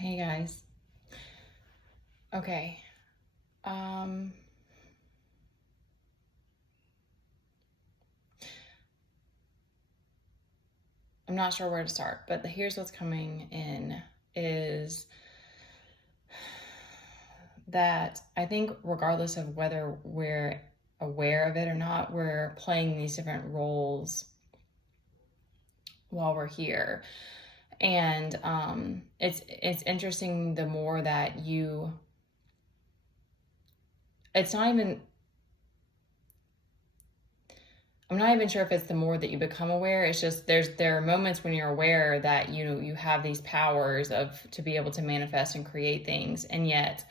Hey guys. Okay. Um I'm not sure where to start, but here's what's coming in is that I think regardless of whether we're aware of it or not, we're playing these different roles while we're here. And it's interesting the more that it's not even I'm not even sure if it's the more that you become aware. It's just there are moments when you're aware that you have these powers of to be able to manifest and create things, and yet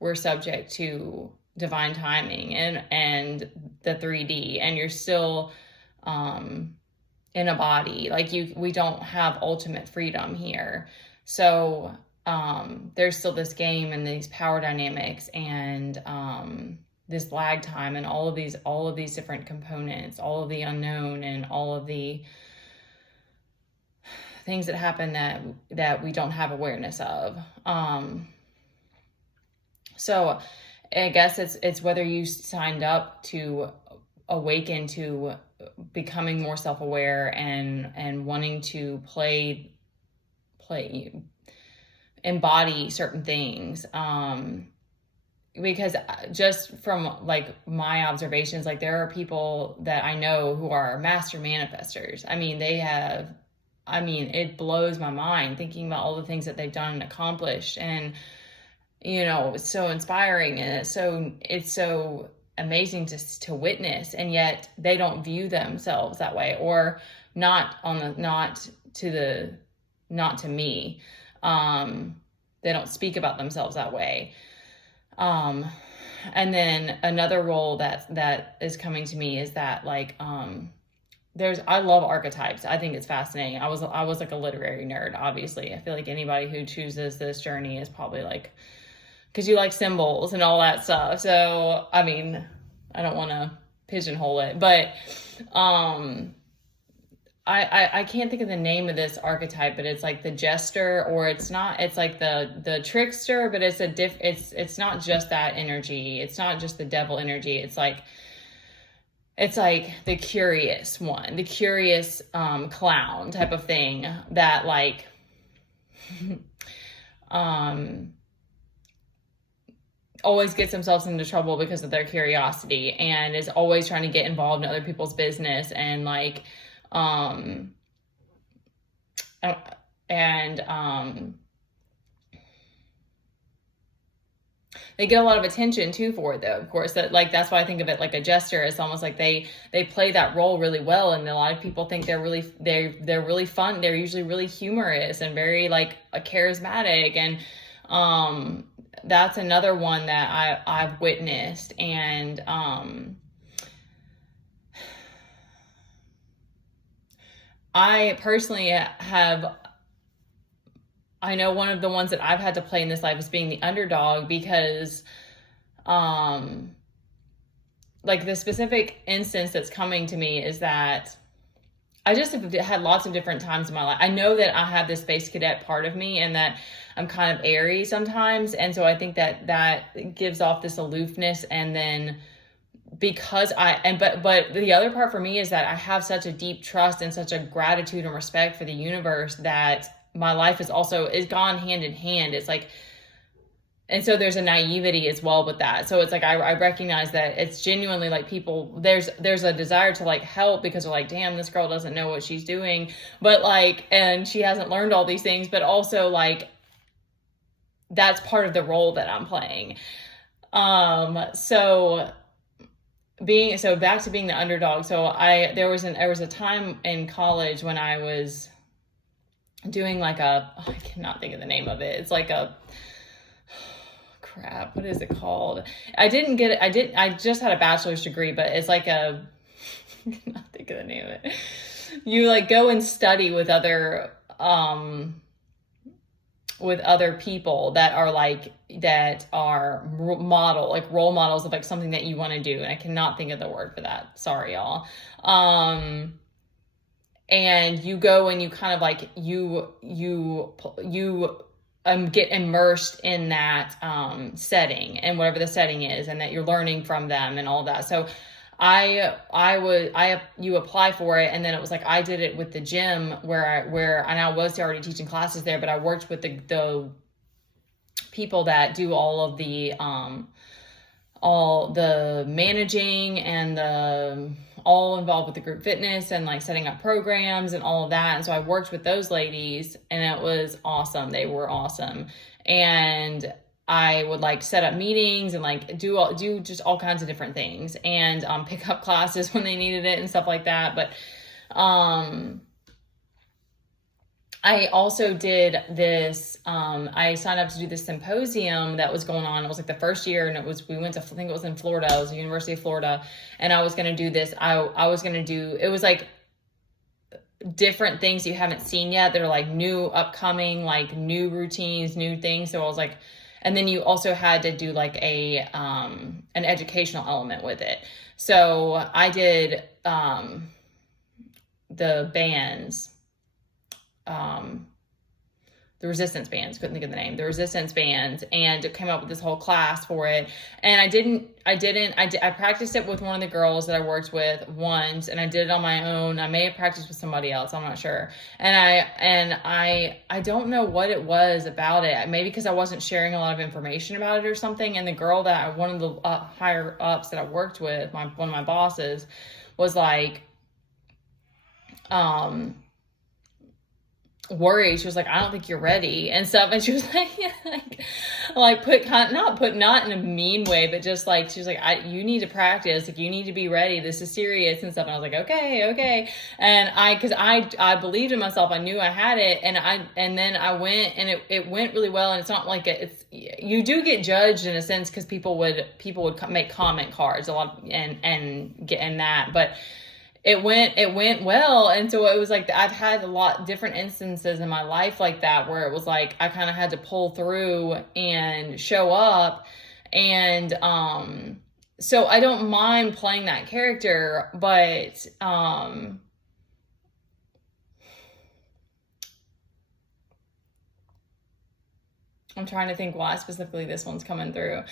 we're subject to divine timing and the 3D, and you're still in a body. Like we don't have ultimate freedom here. So there's still this game and these power dynamics and this lag time and all of these different components, all of the unknown and all of the things that happen that we don't have awareness of. So I guess it's whether you signed up to awaken to becoming more self-aware and wanting to embody certain things. Because just from like my observations, like there are people that I know who are master manifestors. It blows my mind thinking about all the things that they've done and accomplished, and it's so inspiring, and it's so amazing to witness, and yet they don't view themselves that way, or not to me. They don't speak about themselves that way. And then another role that is coming to me is that like I love archetypes. I think it's fascinating. I was like a literary nerd, obviously. I feel like anybody who chooses this journey is probably like, because you like symbols and all that stuff. So I don't want to pigeonhole it, but I can't think of the name of this archetype, but it's like the jester, or it's like the trickster, but it's not just that energy. It's not just the devil energy. It's like the curious one, the curious clown type of thing that like always gets themselves into trouble because of their curiosity, and is always trying to get involved in other people's business, and like they get a lot of attention too for it, though, of course. That's why I think of it like a jester. It's almost like they play that role really well, and a lot of people think they're really fun. They're usually really humorous and very like charismatic, and that's another one that I've witnessed. And I personally I know one of the ones that I've had to play in this life is being the underdog, because like the specific instance that's coming to me is that I just have had lots of different times in my life. I know that I have this space cadet part of me, and that I'm kind of airy sometimes. And so I think that gives off this aloofness. And then because but the other part for me is that I have such a deep trust and such a gratitude and respect for the universe that my life is gone hand in hand. It's like, and so there's a naivety as well with that. So it's like I recognize that it's genuinely like people, there's a desire to like help, because they're like, damn, this girl doesn't know what she's doing, but like, and she hasn't learned all these things, but also like that's part of the role that I'm playing. So back to being the underdog. So there was a time in college when I was doing like I cannot think of the name of it. It's like crap, what is it called? I just had a bachelor's degree, but it's like I cannot think of the name of it. You like go and study with other people that are role models of like something that you want to do, and I cannot think of the word for that, sorry y'all. And you go and you kind of like you get immersed in that setting, and whatever the setting is, and that you're learning from them and all that. So you apply for it, and then it was like I did it with the gym where I was already teaching classes there, but I worked with the people that do all the managing and all involved with the group fitness and like setting up programs and all of that. And so I worked with those ladies, and it was awesome. They were awesome. And I would like set up meetings and like do just all kinds of different things, and pick up classes when they needed it and stuff like that. But I also did this, I signed up to do this symposium that was going on. It was like the first year, and we went to, I think it was in Florida. It was the University of Florida. And I was going to do this. I was going to do, it was like different things you haven't seen yet that are like new, upcoming, like new routines, new things. So I was like, and then you also had to do like an educational element with it. So I did, the bands, the resistance bands, couldn't think of the name, the resistance bands, and came up with this whole class for it. And I practiced it with one of the girls that I worked with once, and I did it on my own. I may have practiced with somebody else, I'm not sure. And I don't know what it was about it. Maybe because I wasn't sharing a lot of information about it or something. And the girl one of the higher ups that I worked with, one of my bosses, was like, worried. She was like, I don't think you're ready and stuff. And she was like, not in a mean way, but just like, she was like, you need to practice, like you need to be ready, this is serious and stuff. And I was like, okay. And cause I believed in myself. I knew I had it. And then I went, and it went really well. And it's not like you do get judged in a sense, cause people would make comment cards a lot and get in that, but it went well. And so it was like, I've had a lot different instances in my life like that, where it was like, I kind of had to pull through and show up. And, so I don't mind playing that character, but, I'm trying to think why specifically this one's coming through.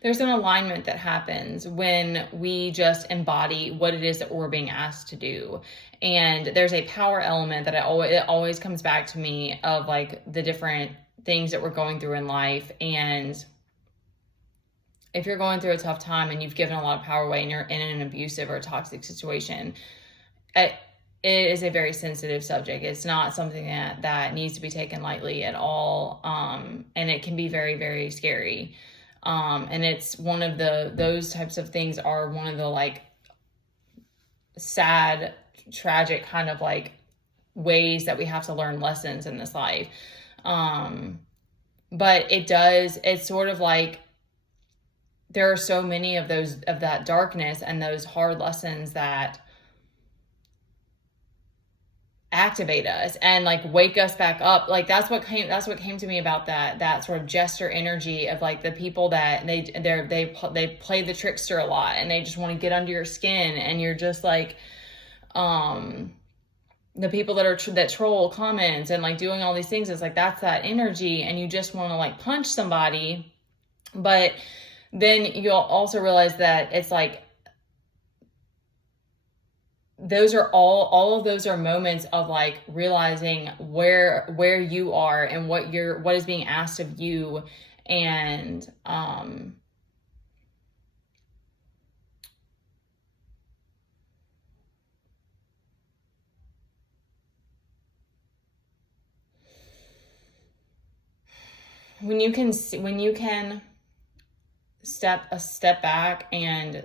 There's an alignment that happens when we just embody what it is that we're being asked to do. And there's a power element that it always comes back to me, of like the different things that we're going through in life. And if you're going through a tough time and you've given a lot of power away, and you're in an abusive or a toxic situation, it is a very sensitive subject. It's not something that needs to be taken lightly at all. And it can be very, very scary. And it's one of those types of things are one of the like sad, tragic kind of like ways that we have to learn lessons in this life. But it's sort of like, there are so many of that darkness and those hard lessons that activate us and like wake us back up. Like that's what came to me about that sort of jester energy of like the people that they play the trickster a lot, and they just want to get under your skin, and you're just like the people that troll comments and like doing all these things. It's like that's that energy, and you just want to like punch somebody. But then you'll also realize that it's like those are all of those are moments of like realizing where you are and what is being asked of you. And when you can step back and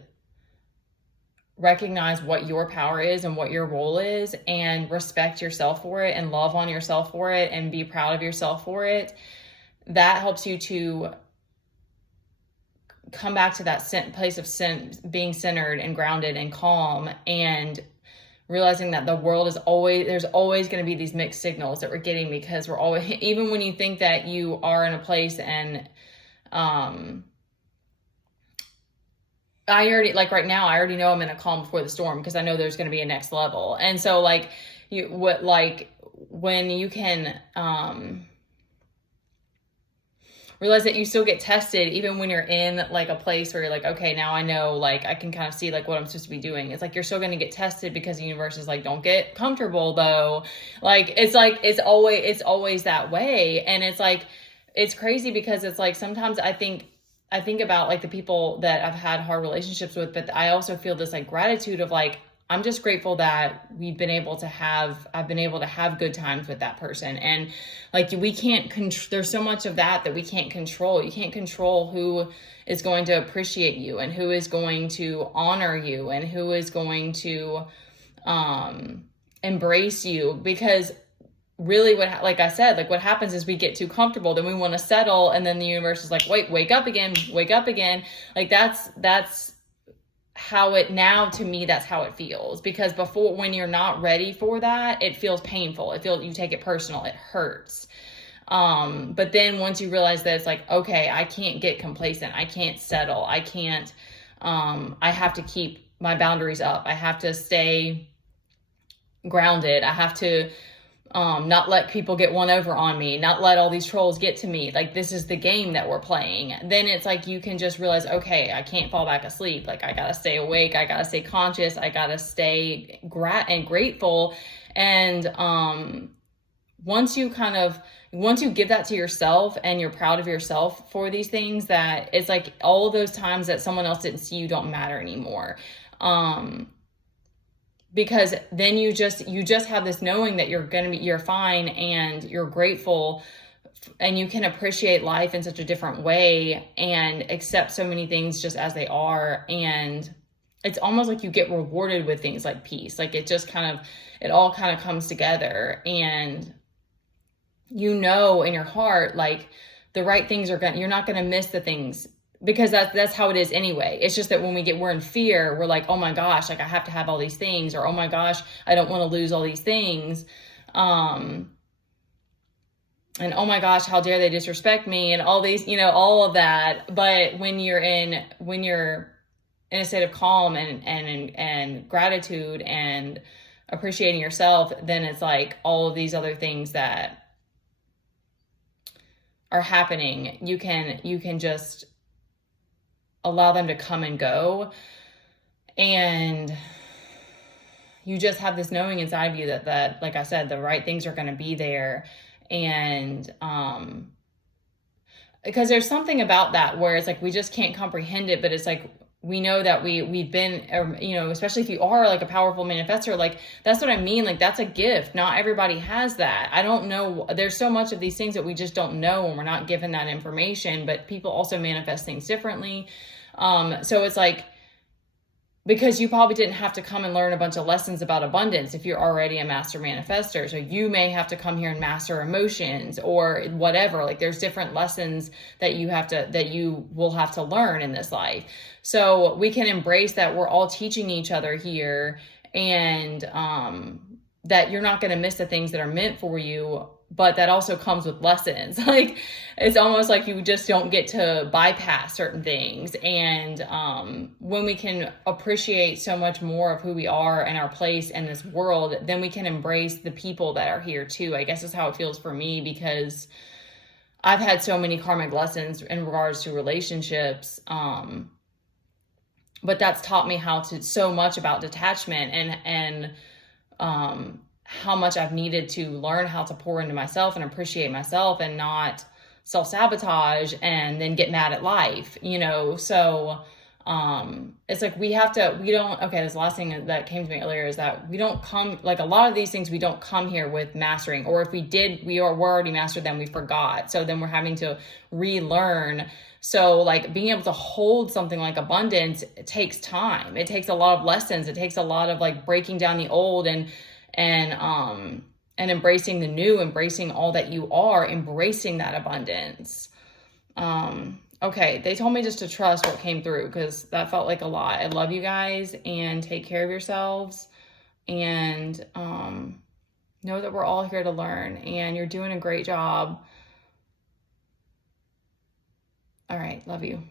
recognize what your power is and what your role is, and respect yourself for it, and love on yourself for it, and be proud of yourself for it, that helps you to come back to that place of being centered and grounded and calm, and realizing that the world there's always going to be these mixed signals that we're getting, because we're always, even when you think that you are in a place and I already, like right now, I already know I'm in a calm before the storm because I know there's going to be a next level. And so like when you can, realize that you still get tested even when you're in like a place where you're like, okay, now I know, like I can kind of see like what I'm supposed to be doing. It's like you're still going to get tested because the universe is like, don't get comfortable though. Like it's always that way. And it's like it's crazy because it's like sometimes I think about like the people that I've had hard relationships with, but I also feel this like gratitude of like, I'm just grateful that I've been able to have good times with that person. And like, there's so much of that we can't control. You can't control who is going to appreciate you and who is going to honor you and who is going to, embrace you, because really like I said, like what happens is we get too comfortable, then we want to settle. And then the universe is like, wait, wake up again. Like that's how it now, to me, that's how it feels. Because before, when you're not ready for that, it feels painful. You take it personal. It hurts. But then once you realize that it's like, okay, I can't get complacent. I can't settle. I can't, I have to keep my boundaries up. I have to stay grounded. I have to, not let people get one over on me, not let all these trolls get to me. Like, this is the game that we're playing. Then it's like, you can just realize, okay, I can't fall back asleep. Like, I gotta stay awake. I gotta stay conscious. I gotta stay grateful. And, once you give that to yourself and you're proud of yourself for these things, that it's like all of those times that someone else didn't see you don't matter anymore. Because then you just have this knowing that you're fine and you're grateful and you can appreciate life in such a different way and accept so many things just as they are. And it's almost like you get rewarded with things like peace. Like it all kind of comes together, and you know in your heart, like the right things you're not going to miss the things, because that's how it is anyway. It's just that when we're in fear, we're like, oh my gosh, like I have to have all these things, or oh my gosh, I don't want to lose all these things. And oh my gosh, how dare they disrespect me, and all these, all of that. But when you're in a state of calm and gratitude and appreciating yourself, then it's like all of these other things that are happening, you can just allow them to come and go. And you just have this knowing inside of you that like I said, the right things are going to be there. And because there's something about that where it's like we just can't comprehend it, but it's like we know that we've been, especially if you are like a powerful manifestor, like that's what I mean. Like that's a gift. Not everybody has that. I don't know. There's so much of these things that we just don't know when we're not given that information, but people also manifest things differently. So it's like, because you probably didn't have to come and learn a bunch of lessons about abundance if you're already a master manifestor. So you may have to come here and master emotions or whatever. Like there's different lessons that you will have to learn in this life. So we can embrace that we're all teaching each other here, and that you're not going to miss the things that are meant for you, but that also comes with lessons. Like it's almost like you just don't get to bypass certain things. And when we can appreciate so much more of who we are and our place in this world, then we can embrace the people that are here too. I guess is how it feels for me, because I've had so many karmic lessons in regards to relationships. But that's taught me so much about detachment and how much I've needed to learn how to pour into myself and appreciate myself and not self-sabotage and then get mad at life, So it's like there's the last thing that came to me earlier is that we don't come, like a lot of these things, we don't come here with mastering, or if we did, we're already mastered them, we forgot. So then we're having to relearn. So like being able to hold something like abundance, it takes time. It takes a lot of lessons. It takes a lot of like breaking down the old and embracing the new, embracing all that you are, embracing that abundance. Okay, they told me just to trust what came through, because that felt like a lot. I love you guys, and take care of yourselves, and know that we're all here to learn, and you're doing a great job. All right. Love you.